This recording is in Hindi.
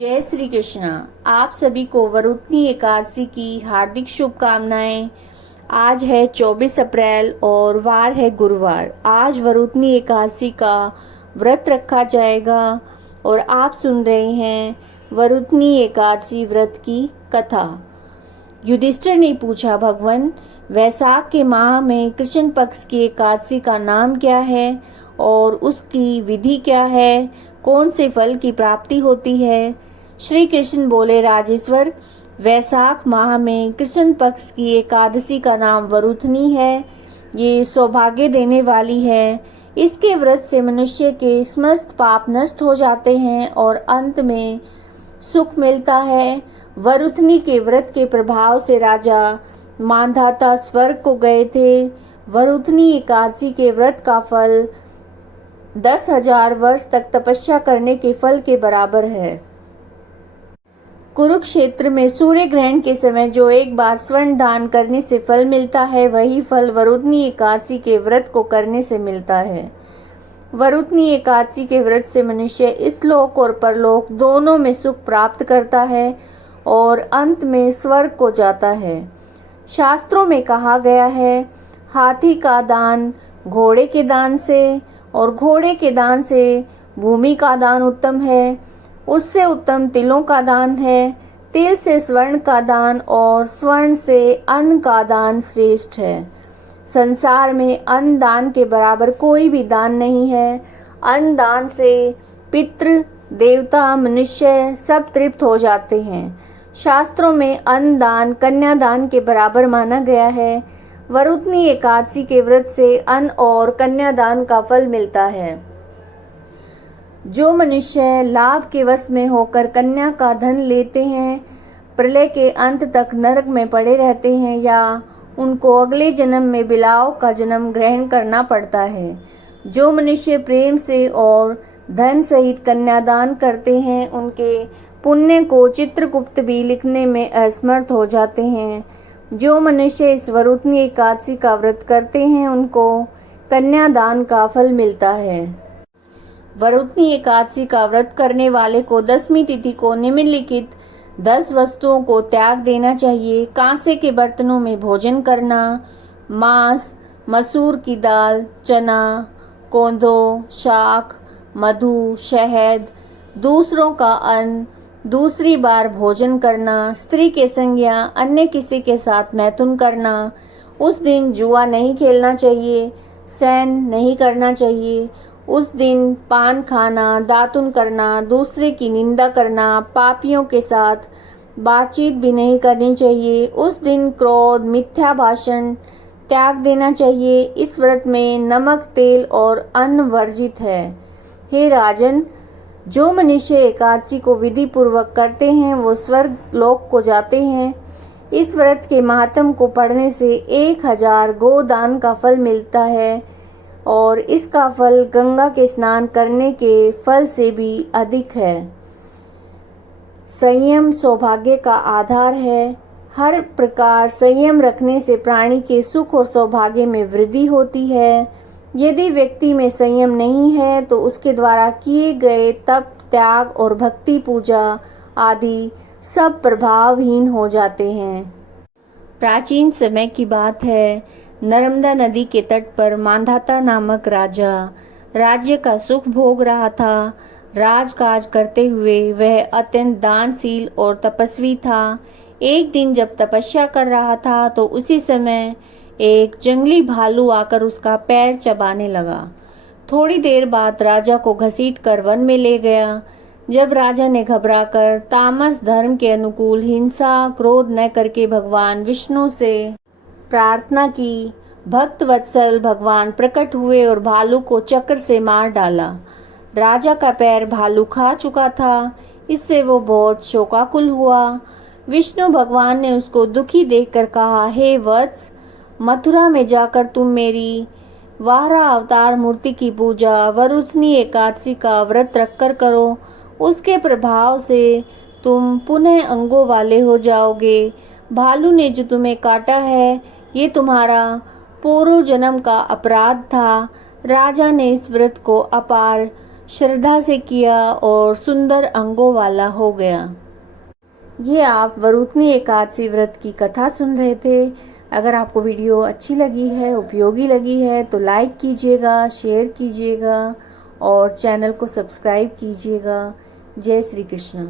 जय श्री कृष्णा। आप सभी को वरुथनी एकादशी की हार्दिक शुभकामनाएं। आज है 24 अप्रैल और वार है गुरुवार। आज वरुथनी एकादशी का व्रत रखा जाएगा और आप सुन रहे हैं वरुथनी एकादशी व्रत की कथा। युधिष्ठिर ने पूछा, भगवान, वैशाख के माह में कृष्ण पक्ष की एकादशी का नाम क्या है और उसकी विधि क्या है? कौन से फल की प्राप्ति होती है? श्री कृष्ण बोले, राजेश्वर, वैशाख माह में कृष्ण पक्ष की एकादशी का नाम वरुथनी है। ये सौभाग्य देने वाली है। इसके व्रत से मनुष्य के समस्त पाप नष्ट हो जाते हैं और अंत में सुख मिलता है। वरुथनी के व्रत के प्रभाव से राजा मांधाता स्वर्ग को गए थे। वरुथनी एकादशी के व्रत का फल 10,000 वर्ष तक तपस्या करने के फल के बराबर है। कुरुक्षेत्र में सूर्य ग्रहण के समय जो एक बार स्वर्ण दान करने से फल मिलता है, वही फल वरुथनी एकादशी के व्रत को करने से मिलता है। वरुथनी एकादशी के व्रत से मनुष्य इस लोक और परलोक दोनों में सुख प्राप्त करता है और अंत में स्वर्ग को जाता है। शास्त्रों में कहा गया है, हाथी का दान घोड़े के दान से और घोड़े के दान से भूमि का दान उत्तम है। उससे उत्तम तिलों का दान है। तिल से स्वर्ण का दान और स्वर्ण से अन्न का दान श्रेष्ठ है। संसार में अन्न दान के बराबर कोई भी दान नहीं है। अन्न दान से पितृ, देवता, मनुष्य सब तृप्त हो जाते हैं। शास्त्रों में अन्न दान कन्यादान के बराबर माना गया है। वरुथनी एकादशी के व्रत से अन्न और कन्यादान का फल मिलता है। जो मनुष्य लाभ के वश में होकर कन्या का धन लेते हैं, प्रलय के अंत तक नरक में पड़े रहते हैं या उनको अगले जन्म में बिलाव का जन्म ग्रहण करना पड़ता है। जो मनुष्य प्रेम से और धन सहित कन्यादान करते हैं, उनके पुण्य को चित्रगुप्त भी लिखने में असमर्थ हो जाते हैं। जो मनुष्य इस वरुथनी एकादशी का व्रत करते हैं, उनको कन्यादान का फल मिलता है। वरुथनी एकादशी का व्रत करने वाले को 10वीं तिथि को निम्नलिखित 10 वस्तुओं को त्याग देना चाहिए। कांसे के बर्तनों में भोजन करना, मांस, मसूर की दाल, चना, कोंदो, शाक, मधु, शहद, दूसरों का अन्न, दूसरी बार भोजन करना, स्त्री के संग या अन्य किसी के साथ मैथुन करना। उस दिन जुआ नहीं खेलना चाहिए, शयन नहीं करना चाहिए। उस दिन पान खाना, दातुन करना, दूसरे की निंदा करना, पापियों के साथ बातचीत भी नहीं करनी चाहिए। उस दिन क्रोध, मिथ्या भाषण त्याग देना चाहिए। इस व्रत में नमक, तेल और अन्न वर्जित है। हे राजन, जो मनुष्य एकादशी को विधि पूर्वक करते हैं, वो स्वर्ग लोक को जाते हैं। इस व्रत के महात्म को पढ़ने से 1000 गोदान का फल मिलता है और इसका फल गंगा के स्नान करने के फल से भी अधिक है। संयम सौभाग्य का आधार है। हर प्रकार संयम रखने से प्राणी के सुख और सौभाग्य में वृद्धि होती है। यदि व्यक्ति में संयम नहीं है तो उसके द्वारा किए गए तप, त्याग और भक्ति पूजा आदि सब प्रभावहीन हो जाते हैं। प्राचीन समय की बात है। नर्मदा नदी के तट पर मांधाता नामक राजा राज्य का सुख भोग रहा था। राजकाज करते हुए वह अत्यंत दानशील और तपस्वी था। एक दिन जब तपस्या कर रहा था तो उसी समय एक जंगली भालू आकर उसका पैर चबाने लगा। थोड़ी देर बाद राजा को घसीटकर वन में ले गया। जब राजा ने घबराकर तामस धर्म के अनुकूल हिंसा, क्रोध न करके भगवान विष्णु से प्रार्थना की, भक्त वत्सल भगवान प्रकट हुए और भालू को चक्र से मार डाला। राजा का पैर भालू खा चुका था। इससे वो बहुत शोकाकुल हुआ। विष्णु भगवान ने उसको दुखी देखकर कहा, हे वत्स, मथुरा में जाकर तुम मेरी वाहरा अवतार मूर्ति की पूजा वरुथनी एकादशी का व्रत रखकर करो। उसके प्रभाव से तुम पुनः अंगों वाले हो जाओगे। भालू ने जो तुम्हें काटा है, ये तुम्हारा पूर्व जन्म का अपराध था। राजा ने इस व्रत को अपार श्रद्धा से किया और सुंदर अंगों वाला हो गया। ये आप वरुथनी एकादशी व्रत की कथा सुन रहे थे। अगर आपको वीडियो अच्छी लगी है, उपयोगी लगी है तो लाइक कीजिएगा, शेयर कीजिएगा और चैनल को सब्सक्राइब कीजिएगा। जय श्री कृष्ण।